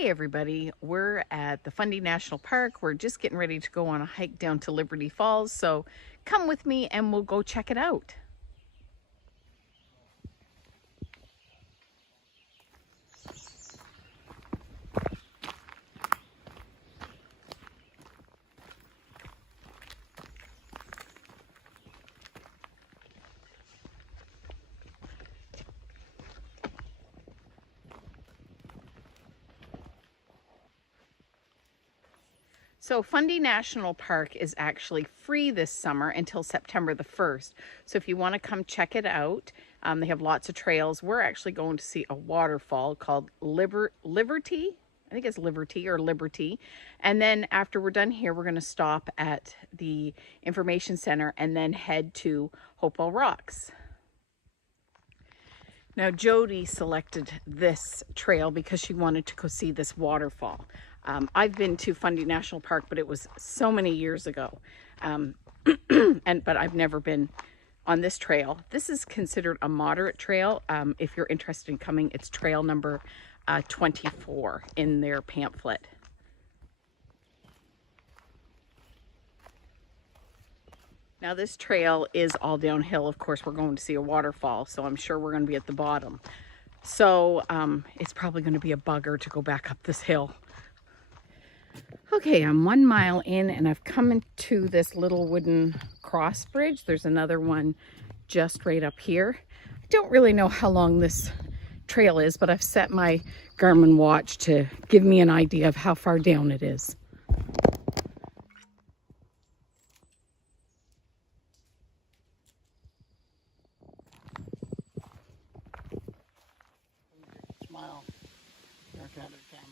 Hey everybody, we're at the Fundy National Park. We're just getting ready to go on a hike down to Laverty Falls, so come with me and we'll go check it out. So Fundy National Park is actually free this summer until September the 1st. So if you want to come check it out, they have lots of trails. We're actually going to see a waterfall called Laverty. I think it's Laverty or Liberty. And then after we're done here, we're going to stop at the information center and then head to Hopewell Rocks. Now Jodie selected this trail because she wanted to go see this waterfall. I've been to Fundy National Park, but it was so many years ago. But I've never been on this trail. This is considered a moderate trail. If you're interested in coming, it's trail number 24 in their pamphlet. Now this trail is all downhill. Of course, we're going to see a waterfall, so I'm sure we're going to be at the bottom. So it's probably going to be a bugger to go back up this hill. Okay, I'm 1 mile in and I've come into this little wooden cross bridge. There's another one just right up here. I don't really know how long this trail is, but I've set my Garmin watch to give me an idea of how far down it is. Smile. Look at the camera.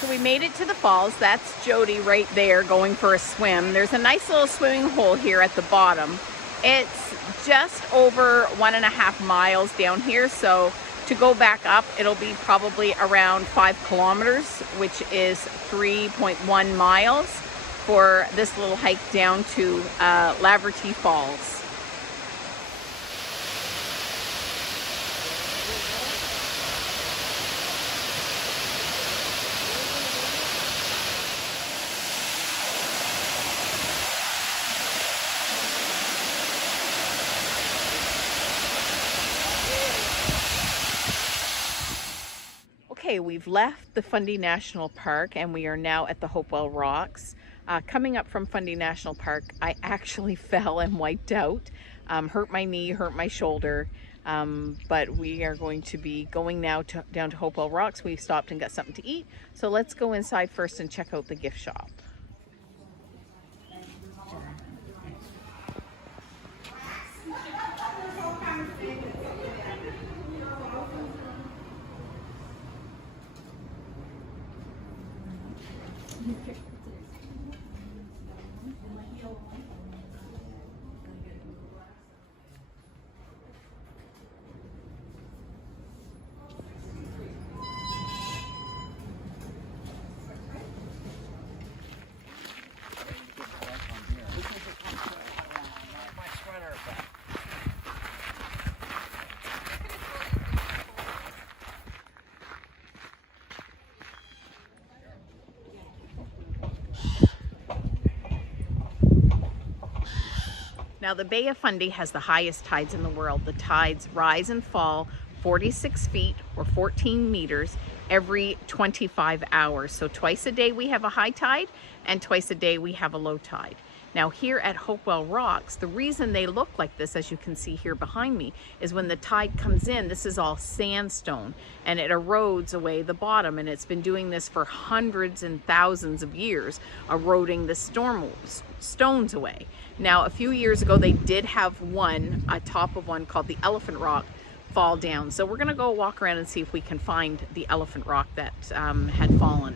So we made it to the falls. That's Jodie right there going for a swim. There's a nice little swimming hole here at the bottom. It's just over 1.5 miles down here. So to go back up, it'll be probably around 5 kilometers, which is 3.1 miles for this little hike down to Laverty Falls. Okay, we've left the Fundy National Park and we are now at the Hopewell Rocks. Coming up from Fundy National Park, I actually fell and wiped out, hurt my knee, hurt my shoulder, but we are going to be going now down to Hopewell Rocks. We stopped and got something to eat, so let's go inside first and check out the gift shop. Now the Bay of Fundy has the highest tides in the world. The tides rise and fall 46 feet or 14 meters every 25 hours. So twice a day we have a high tide and twice a day we have a low tide. Now here at Hopewell Rocks, the reason they look like this, as you can see here behind me, is when the tide comes in, this is all sandstone and it erodes away the bottom, and it's been doing this for hundreds and thousands of years, eroding the stones away. Now a few years ago they did have one, a top of one called the Elephant Rock, fall down. So we're gonna go walk around and see if we can find the Elephant Rock that had fallen.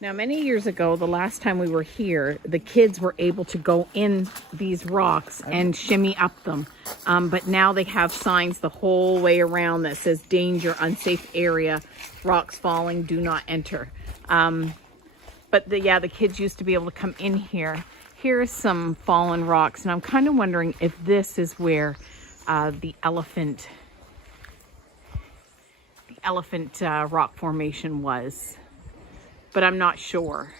Now, many years ago, the last time we were here, the kids were able to go in these rocks and shimmy up them. But now they have signs the whole way around that says danger, unsafe area, rocks falling, do not enter. But the kids used to be able to come in here. Here's some fallen rocks, and I'm kind of wondering if this is where the elephant rock formation was. But I'm not sure.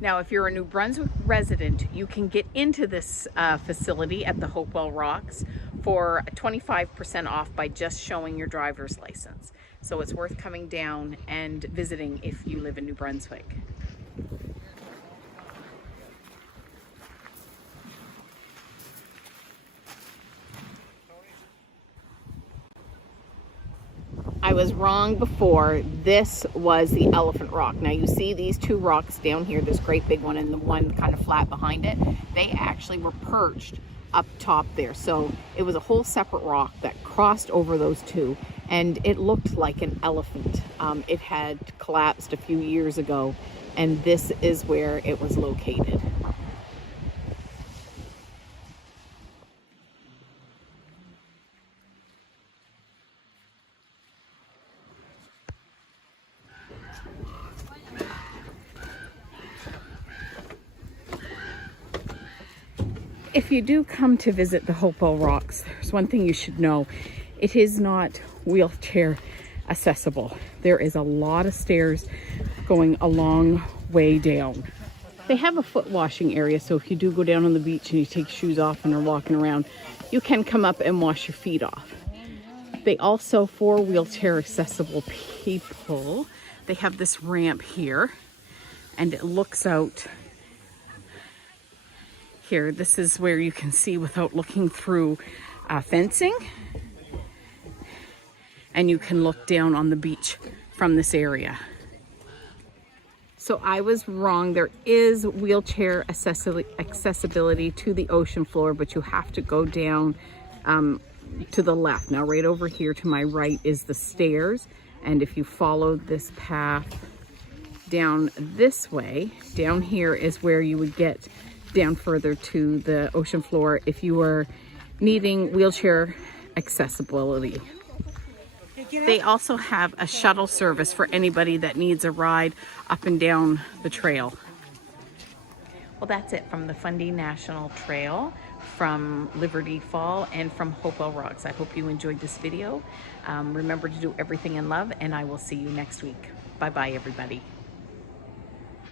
Now, if you're a New Brunswick resident, you can get into this facility at the Hopewell Rocks for 25% off by just showing your driver's license. So it's worth coming down and visiting if you live in New Brunswick. I was wrong before. This was the Elephant Rock. Now you see these two rocks down here, this great big one and the one kind of flat behind it. They actually were perched up top there. So it was a whole separate rock that crossed over those two, and it looked like an elephant. It had collapsed a few years ago, and this is where it was located. If you do come to visit the Hopewell Rocks, there's one thing you should know. It is not wheelchair accessible. There is a lot of stairs going a long way down. They have a foot washing area, so if you do go down on the beach and you take shoes off and are walking around, you can come up and wash your feet off. They also, for wheelchair accessible people, they have this ramp here, and it looks out here. This is where you can see without looking through fencing, and you can look down on the beach from this area. So I was wrong. There is wheelchair accessibility to the ocean floor, but you have to go down to the left. Now right over here to my right is the stairs, and if you follow this path down this way, down here is where you would get down further to the ocean floor if you were needing wheelchair accessibility. They also have a shuttle service for anybody that needs a ride up and down the trail. Well, that's it from the Fundy National Trail, from Laverty Fall, and from Hopewell Rocks. I hope you enjoyed this video. Remember to do everything in love, and I will see you next week. Bye-bye, everybody.